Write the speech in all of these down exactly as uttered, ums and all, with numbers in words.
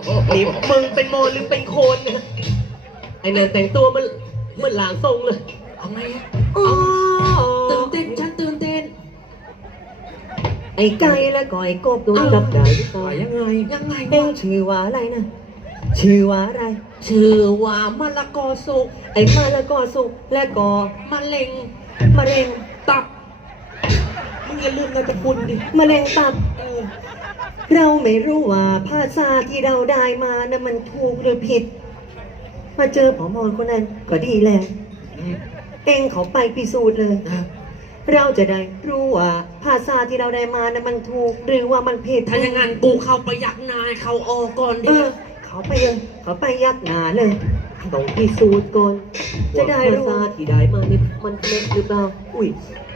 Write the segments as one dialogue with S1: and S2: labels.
S1: นี่มึงเป็นโมหรือเป็นโคนเนี่ยไอ้เนี่ยแต่งตัวมันเหมือนหลางทรงเลยเอาไงอ๋อตื่นเต้นฉันตื่นเต้นไอ้ไก่และก่อยกบดูจับได้ต่อยังไงยังไงเอ็งชื่อว่าอะไรนะชื่อว่าอะไรชื่อว่ามะละกอสุกไอ้มะละกอสุกและกอมะเร็งมะเร็งตับมึงอย่าลืมนามสกุลดิมะเร็งตับเราไม่รู้ว่าภาษาที่เราได้มานะมันถูกหรือผิดมาเจอผอมอนคนนั้นก็ดีแล้วเอ็งเขาไปพิสูจน์เลยเราจะได้รู้ว่าภาษาที่เราได้มานะมันถูกหรือว่ามันผิดถ้าอย่างนั้นกูเข้าไปยักหน้าเขาออกก่อนดิเขาไปเลยเขาไปยักหน้าเลยต้องพิสูจน์ก่อนจะได้รู้ภาษาที่ได้มานี่มันเล็กหรือเปล่าอุ้ย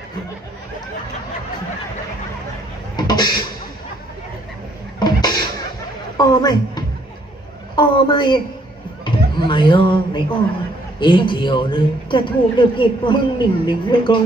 S1: อ๋อไม่อ๋อไม่ไม่อ๋อไม่อ๋ออีกเดียวนึงจะถูกหรือผิดวะมึงหนึ่งหนึ่งไว้ก่อน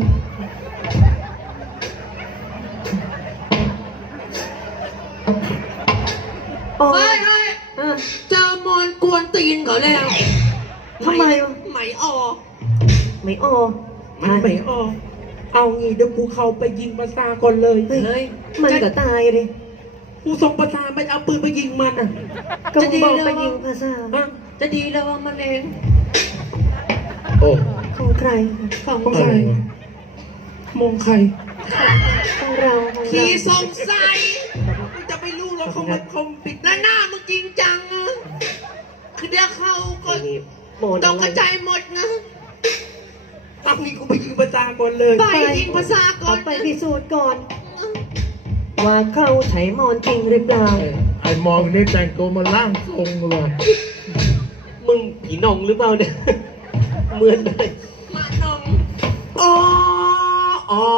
S1: เฮ้ยเฮ้ยเจอมอนกวนตีนเขาแล้วทำไมวะไม่ออไม่ออมันไม่ออเอางี้เดี๋ยวกูเข้าไปยิงประสาก่อนเลยเฮ้ยมันก็ตายเลยกูส่งประสาไปเอาปืนไปยิงมันอ่ะก็บอกไปยิงประสาจะดีแล้วว่ามันเองโอ้ของใครของใครมองใครของเราขี่สงสัยจะไม่รู้หรอกเขามันคมปิดแล้วหน้ามึงจริงจังคือเดี๋ยวเขาก็ต้องกระจายหมดนะเอางี้กูไปยิงภาษาก่อนเลยไปยิงภาษาก่อนไปพิสูจน์ก่อนว่าเขาใช้มอนจริงหรือเปล่า
S2: ไอ้มองนี่แต่งตัวมาล่างทรงเลย
S1: มึงผีนองหรือเปล่าเนี่ยเหมือนเลยมานองอ๋ออ๋อ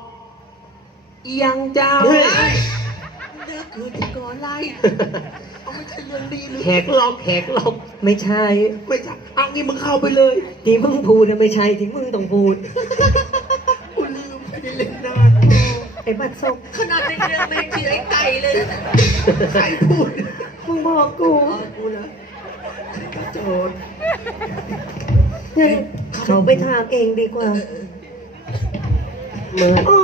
S1: ยังเจ้าเฮ้ยเรื่องคือที่ก่อนไล่เอาไม่ใช่เรื่องดีเลยแขกล็อกแขกล็อกไม่ใช่ไม่ใช่เอางี้มึงเข้าไปเลยที่มึงพูดนะไม่ใช่ที่มึงต้องพูดกูลืมไม่ได้เล่นนานไอ้บัดซบขนาดในเรื่องไม่เชื่อไอ้ไก่เลยใครพูดมึงบอกกูกูนะโจรเขาไปถามเองดีกว่าเหมือนอ๋อ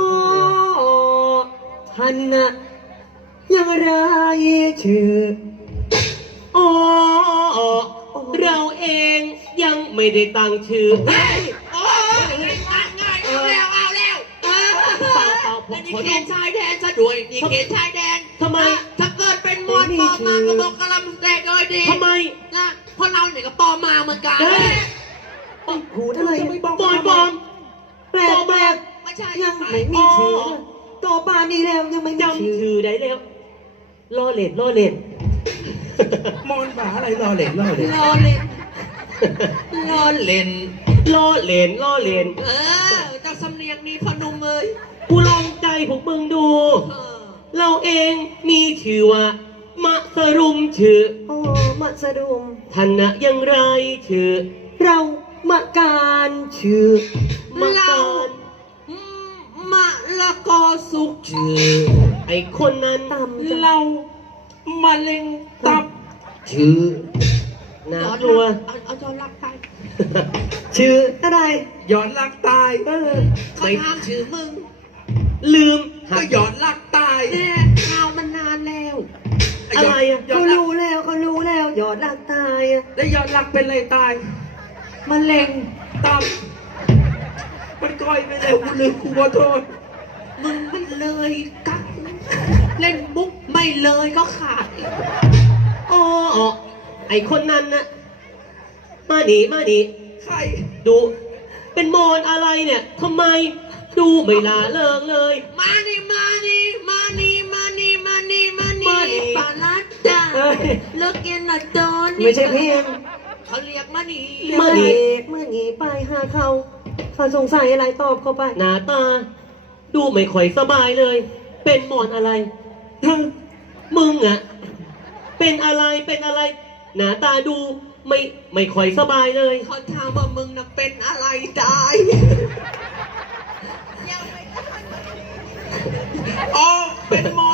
S1: ท่านนะยังไรชื่ออ๋อเราเองยังไม่ได้ตั้งชื่อเฮ้ยโอ้ยง่ายง่ายเอาแล้วเอาแล้วเปล่าเปล่าผมขอเขตชายแดนซะด้วยนี่เขตชายแดนทำไมถ้าเกิดเป็นมอนปอมาก็บอกกระลำแตกเลยดีทำไมนะเพราะเราเนี่ยก็ปอมาเหมือนกันหูทำไมบอมบอมแปลกแปลกยังไม่มีชื่อต่อปานี้แล้วยังไม่จำชื่อได้แล้วล่อเล่นล่อเล่นมอนหมาอะไรล่อเล่นล่อเล่นล่อเล่นล่อเล่นล่อเล่นล่อเล่นเออเจ้าสำเนียงนี้พนุ่มเลยกูลองใจพวกมึงดูเราเองมีชื่อว่ามะสรุมชื่ออ๋อมะสรุมท่านนะยังไรชื่อเรามะการชื่อมะการมะละกอสุกชื่อไอ้คนนั้นเรามะเร็งตับชื่อน่ากลัวเอาเอาย้อนรักตายชื่ออะไรย้อนรักตายเออเขาถามชื่อมึงลืมก็ย้อนรักตายเนี่ยข่าวมันนานแล้วอะไรอ่ะเขารู้แล้วเขารู้แล้วย้อนรักตายอ่ะแล้วย้อนรักเป็นอะไรตายมะเร็งตับมันก้อยไปแล้วกูลืมกูขอโทษมึงไม่เลยกักเล่นบุ๊กไม่เลยก็ขาดอ๋อไอคนนั้นนะมาหนีมาหนีใครดูเป็นมอนอะไรเนี่ยทำไมดูไม่ลาเลิกเลยมานี่มานี่มานี่มานี่มานี่มานี่ปาลัดจ้าเลิกกินหน่อยโดนไม่ใช่เพียงเขาเรียกมาหนีมาหนีมาหนีไปหาเขาเขาสงสัยอะไรตอบเขาไปหน้าตาดูไม่ค่อยสบายเลยเป็นมอนอะไรทั้งมึงอะเป็นอะไรเป็นอะไรหน้าตาดูไม่ไม่ค่อยสบายเลยเขาถามว่ามึงน่ะเป็นอะไรตายอ๋อเป็นมอนอะไร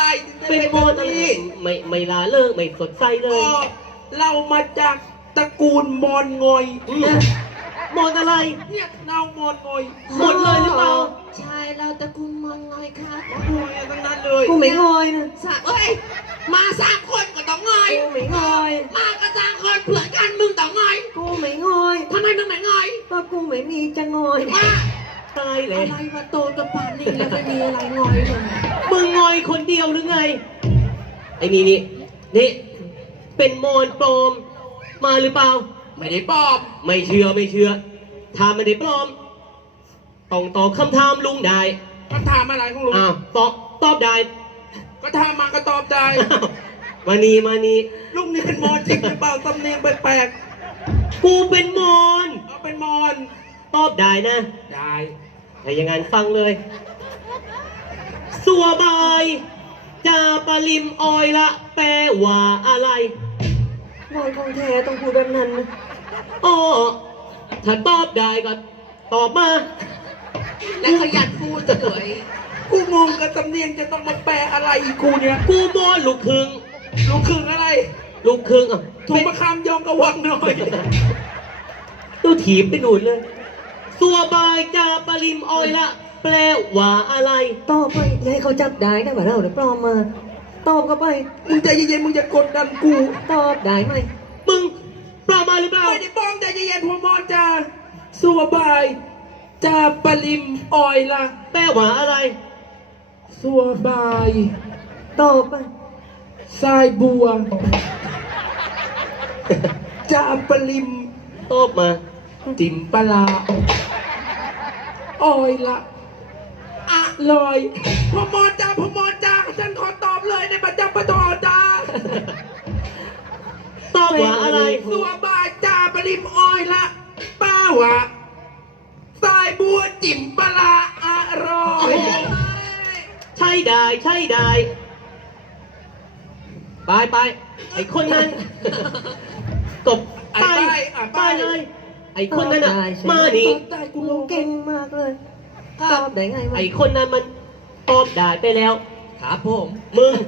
S3: ายถึงได้
S1: เป็นมอนอะไร
S3: แบบนี้
S1: ไม่ไม่ลาเลิกไม่สดใสเล
S3: ก็
S1: ย
S3: เรามาจากตระกูลมอนงอย
S1: อืมมอนอะไร
S3: เนี่ยเน่ามอนงอย
S1: หมดเลยหรือเปล่า
S4: ใช่เราตระกูลมอนงอยครับ
S3: งอยทั้งนั้นเลย
S5: กูไม่งอยนะ
S4: สะเอ้ย มาสามคนก็ต้องงอย
S5: กูไม่งอย
S4: มากันสามคนเผื่อกันมึงต้องงอย
S5: กูไม่งอย
S4: ทำไมมึงไม่งอย
S5: ก็กูไม่มีจะงอย
S4: มา
S1: ตายเล
S4: อะ
S1: ย
S4: ไรวะโตกับป่านนี้แล้วไม่มีอะไรงอยเลย
S1: มึงงอยคนเดียวหรือไง ไอ้นี่นี่นี่ เป็นมอนปลอม มาหรือเปล่า
S3: ไม่ได้ปลอม
S1: ไม่เชื่อไม่เชื่อ ถ้าไม่ได้ปลอม ต้องตอบคำถามลุงได้
S3: ก็ถามอะไรของลุง
S1: อ้าวตอบตอบได้
S3: ก็ถามมาก็ตอบได้
S1: อ้าวมานี่มานี่
S3: ลุงนี่เป็นมอนจริงหรือเปล่าตำเนียงแปลก
S1: กูเป็นมอน
S3: ๆเอาเป็นมอน
S1: ตอบได้นะ
S3: ได้
S1: ถ้าอย่างนั้นฟังเลย สัวบายจาปาลิมออยละ แปลว่าอะไร
S5: งอยของแท้ต้องพูดแบบนั้นนะ
S1: อ๋อ ถ้าตอบได้ก็ตอบมา
S4: และขยันพูดจะเลย
S3: กูงงกับตำเนียงจะต้องมาแปลอะไรอีกกูเนี่ย
S1: กูมอนลูกครึ่ง
S3: ลูกครึ่งอะไร
S1: ลูกครึ่งอ่ะ
S3: ถูกประคำยองกระวังหน่อย
S1: ตูถีบไปหนุนเลย สัวบายจาปาลิมออยละ แปลว่าอะไร
S5: ตอบไปอย่าให้เขาจับได้นะว่าเราเดี๋ยวปลอมมา ตอบเข้าไป
S3: มึงใจเย็นๆมึงอย่ากดดันกู
S5: ตอบได้ไหม
S1: มึงปลอมมาหรือเปล่า
S3: ไม่ได้ปลอมใจเย็นๆพ่อมอนจ้าสัวบายจาปลิมออยละ
S1: แปลว่าอะไร
S3: สัวบาย
S5: ตอบไป
S3: ทรายบัวจาปลิม
S1: ตอบมา
S3: จิมปลาออยละอร่อยพ่อมอนจ้าพ่อมอนจ้าฉันขอตอบเลยในประจำปะทอจ้า
S1: ตอบว่าอะไร
S3: สัวบายจาปลิมออยละป้าวะทรายบัวจิ๋มปลาอร่อย
S1: ใช่ได้ใช่ได้ ไปไปไอ้คนนั้น กบ
S3: ไอ้
S1: ไป
S3: ป้ายอ่ะ
S1: ไป
S3: ป้าย
S1: เลย ไอ้คนนั้นอ่ะ
S5: ตอบได้ใช่ไหม
S1: มานี่
S3: ตายกู
S5: กู
S3: ลง
S5: เก่งมากเลย ตอบได้ไงวะ
S1: ไอ้คนนั้นมันตอบได้ไปแล้ว
S3: ครับผม
S1: มึง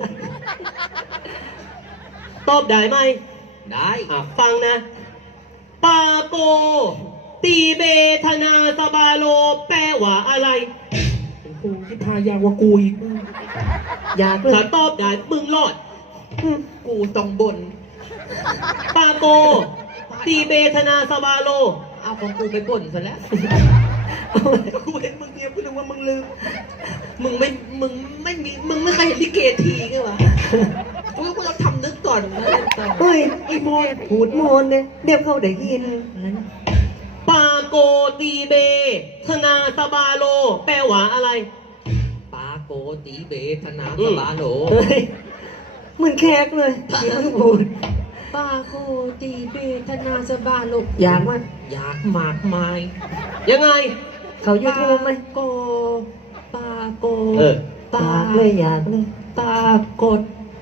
S1: ตอบได้ไหม
S3: ได้
S1: อ่ะฟังนะ ปาโก ตีเบธนาสบาโล แปลว่าอะไร
S3: กูที่พายากกว่ากูอีก
S5: อยากเลย
S1: ถ้าตอบได้มึงรอด
S5: อืม
S3: กูต้องบ่น
S1: ปาโก ตีเบธนาสบาโล
S4: เอาของกูไปบ่นซะแล้ว
S3: กูเห็นมึงเงียบกูนึกว่ามึงลืม
S4: มึงไม่ มึงไม่มี มึงไม่เคยเห็นลิเกทีไงวะกูก็ต้องทำนึกก่อนนะเล่นต่อ
S5: เฮ้ย
S3: ไอ้มอน
S5: พูดโมนเนี่ยเดี๋ยวเขาได้ยิน
S1: ปาโกตีเบธนาสบาโล แปลว่าอะไร
S4: ปาโกตีเบธนา
S1: อื
S4: ส
S1: ม
S4: บาโหล
S5: เฮ้ยเหมือนแขกเลยที่มันพูด
S4: ปาโกตีเบธนาสบาโหล
S5: อยากมั้ย
S4: อยากมากมาย
S1: ยังไง
S5: เขายูทูบไหม
S4: โกปาโก
S1: เออ
S4: ปา
S5: อยากเลยอยากเลย
S4: ปากด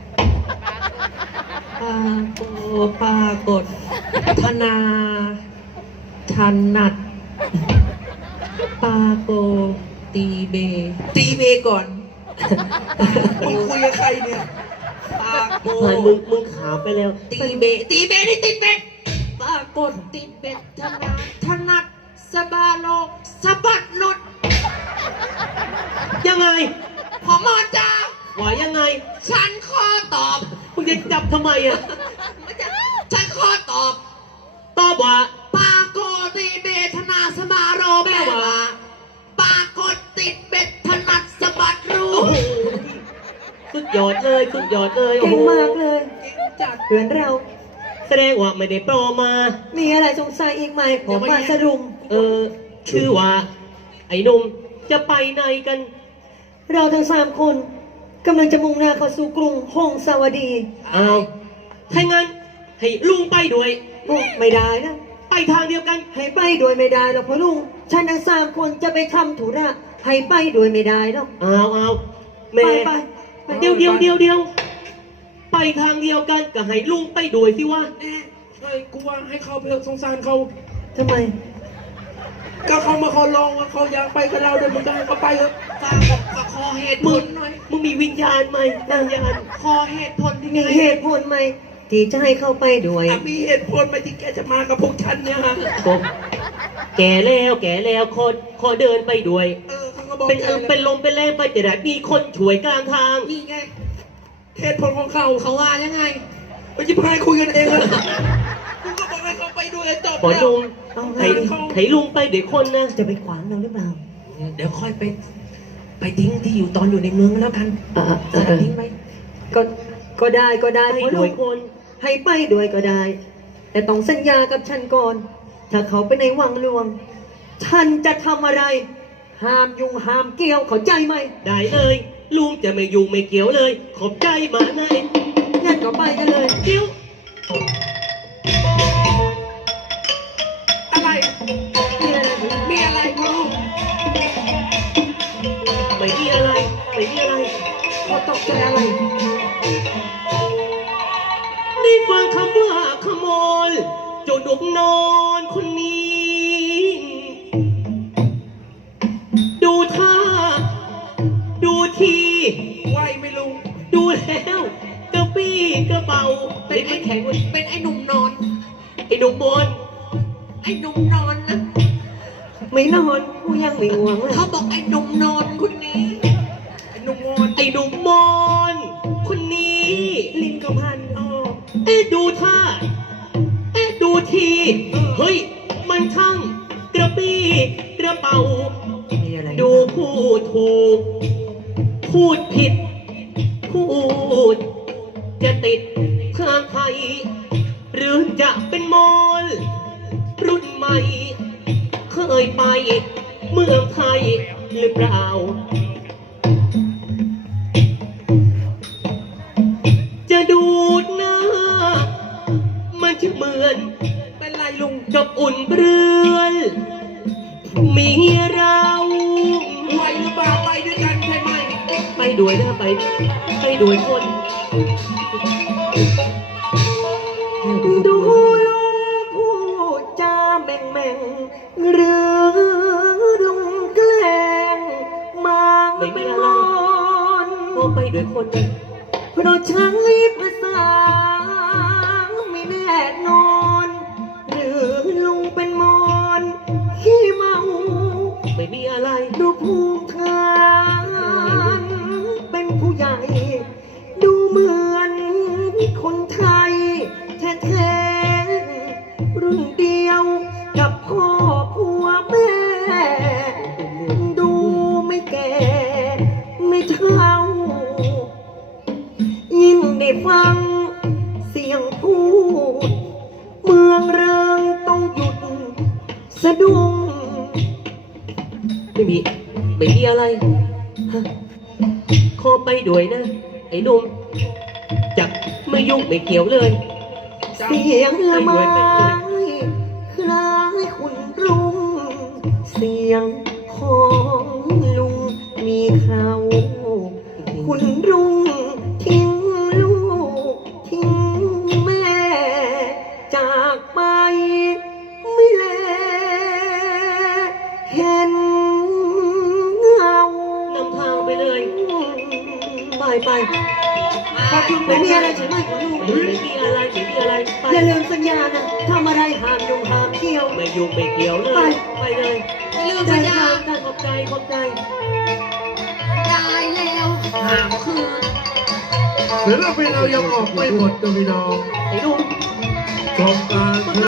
S4: ปาโกปากดธนาถนัดปาโกตีเบ ตีเบก่อน
S3: มึงคุยกับใครเนี่ย
S4: ปาโก
S1: ผ่านมึงมึงขามไปแล้ว
S4: ตีเบ ตีเบนี่ติดเบ็ดปากดติดเบ็ดธนาถนัดสบาโลกสะบัดหลุด
S1: ยังไง
S4: ขอมอจ้า
S1: ว่ายังไง
S4: ฉันขอตอบ
S1: มึงจะจับทำไมอ่ะ
S4: ฉันขอตอบ
S1: ตอบว่า
S4: ปาโกตีเบธนาสมาโรแปลว่าปากดติดเบ็ดถนัดสะบัดรู
S1: โอ้โห สุดยอดเลย สุดยอดเลย โอ้
S5: เก่ง
S1: โห
S5: มากเลย
S3: จัด
S5: เพื่อนเรา
S1: แสดงว่าไม่ได้โปรมา
S5: มีอะไรสงสัยอีกไหมผมมาสรุป
S1: เออ ชื่อว่า ไอ้หนุ่มจะไปไหนกัน
S5: เราทั้งสามคนกำลังจะมุ่งหน้าเข้าสู่กรุงฮงสาวดี
S1: เอาถ้างั้น ให้ลุงไปด้วย
S5: โอ้ไม่ได้นะ
S1: ไปทางเดียวกัน
S5: ให้ไปโดยไม่ได้หรอกพ่อลุงฉันทั้งสามคนจะไปทำธุระให้ไปโดยไม่ได้หรอก
S1: เอาเอาแม่
S5: ไปไปไป
S1: เดียวเดียวเดียวเดียว ไปทางเดียวกันก็ให้ลุงไปด้วยสิวะ
S3: เฮ้ยกูว่าให้เขาไปเถอะสงสารเขา
S5: ทำไม
S3: ก็เขามาขอลองว่าเขาอยากไปกับเราเดี๋ยวมึงจะให้เขาไปเถอะ
S4: ฝากบอกฝากคอเหตุผ
S1: มึ
S4: ล
S1: ง
S4: หน่อย
S1: มึงมีวิญญาณไหมวิญญาณ
S4: คอเหตุผลที่ไง
S5: มีเหตุผลไหมที่จะให้เข้าไปด้วย
S3: อ่ะมีเหตุผลไหมที่แกจะมากับพวกฉันเนี่ยฮะ
S1: กบแก่แล้วแก่แล้วขอขอเดินไปด้วย
S3: เออเขาก็บอก
S1: เป็นเออเป็นลมเป็นแรงไปจะได้มีคนช่วยกลางทาง
S4: นี่ไง
S3: เหตุผลของเขา
S4: เขาว่ายังไง
S3: ไปจิบพายคุยกันเองเลยกูก็บอกให้เขาไปด้วยจบ
S1: ขอ
S3: แล้ว
S1: ลุงให้ให้ลุงไปเดี๋ยวคนนะ
S5: จะไปขวางเราหรือเปล่า
S4: เดี๋ยวค่อยไป ไปทิ้งที่อยู่ตอนอยู่ในเมืองแล้วกัน
S5: เออเออเออ
S4: ทิ้งไป
S5: ก็ก็ได้ก็ได้
S1: ให้
S5: พ่อ
S1: ด้
S5: ลุ
S1: วย
S5: ง
S1: คน
S5: ให้ไปด้วยก็ได้ แต่ต้องสัญญากับฉันก่อน ถ้าเขาไปในวังหลวง ฉันจะทำอะไร ห้ามยุ่งห้ามเกี่ยวเข้าใจไหม
S1: ได้เลย ลุงจะไม่ยุ่งไม่เกี่ยวเลย ขอบใจมานะ
S5: งั้นก็ไปกันเลย
S1: เดี๋ยว
S3: อะไร
S5: มีอะไรนะ
S3: มีอะไรกูรู้
S1: ไม่มีอะไรไม่มีอะไร
S3: เขาตกใจอะไร
S1: ได้ฟังคำว่าขโมยเจ้าดุกนอนคนนี้ ดูท่า ดูที
S3: ไหวไม่รู้
S1: ดูแล้วกระปี้กระเป๋า
S4: เป็
S1: เป็น น
S4: ไอ้
S1: ไอ้แข็งเว้ย
S4: เป็นไอ้หนุ่มนอน
S1: ไอ้หนุ่มบอล
S4: ไอ้หนุ่มนอนนะ
S5: ไม่นอนกูยังไม่ง่วงเลย
S4: เขาบอกไอ้หนุ่มนอนคนนี้
S3: ไอ้หนุ่มงอน
S1: ไอ้หนุ่มบอลคนนี้
S5: ลิ้นก็พันออก
S1: เอ๊ะดูท่า เอ๊ะดูที เฮ้ย มันช่างกระปี้กระเป๋า
S5: มีอะไร
S1: ดูพูดถูก พูดผิด พูด จะติดทางไทย หรือจะเป็นมอลรุ่นใหม่ เคยไปเมืองไทยหรือเปล่า จะดูดหน้า มันจะเหมือน
S3: เป็นไรลุง
S1: กับอุ่นเรือนมีเรา
S3: ไหวหรือเปล่าไปด้วยกันใช่ไหม
S1: ไปด้วยนะไปไปด้วยคน
S5: ดูลุงพูดจาแม่งแม่งหรือลุงแกล้งมาเป็นมอน
S1: ก็ไปด้วยคนนะ
S5: เพราะใช้ภาษาไม่แน่นอน หรือลุงเป็นมอนขี้เมา
S1: ไม่มีอะไร
S5: ดูภูมิฐานเป็นผู้ใหญ่ ดูเหมือนคนไทยแท้ๆรุ่นเดียวกับพ่อผัวแม่ ดูไม่แก่ไม่เท่า ยิ่งได้ฟังเสียงพูด เมืองเริงต้องหยุดสะดุ้ง
S1: ไม่มีไม่มีอะไรฮะขอไปด้วยนะ ไอ้หนุ่มจักไม่ยุ่งไม่เกี่ยวเลย
S5: เสียงละไม้คล้ายคุณรุ่ง เสียงของลุงมีเขาคุณรุ่งทิ้งลูกทิ้งแม่ จากไปไม่แลเห็นเงาน
S1: ำทางไปเลย ไปไป
S5: ขอบคุณไม่มีอะไรใช่ไหมคุณลูก
S1: ไม่ไม่มีอะไรไม่มีอะไรไป
S5: อย่าลืมสัญญานะทำอะไรห้ามยุ่งห้ามเที่ยว
S1: ไม่ยุ่งไม่เกี่ยวเลย ไปเลย
S4: ไม่ลืม
S5: ใจ
S4: สัญญา
S5: ทางกัน
S1: ขอบใจขอบใจ
S4: ได้แล้วหามคืน
S2: ศิลปินเรายังออกไม่หมดตัวพี่น้อง
S1: ไอ้หนุ่ม
S2: ชมการ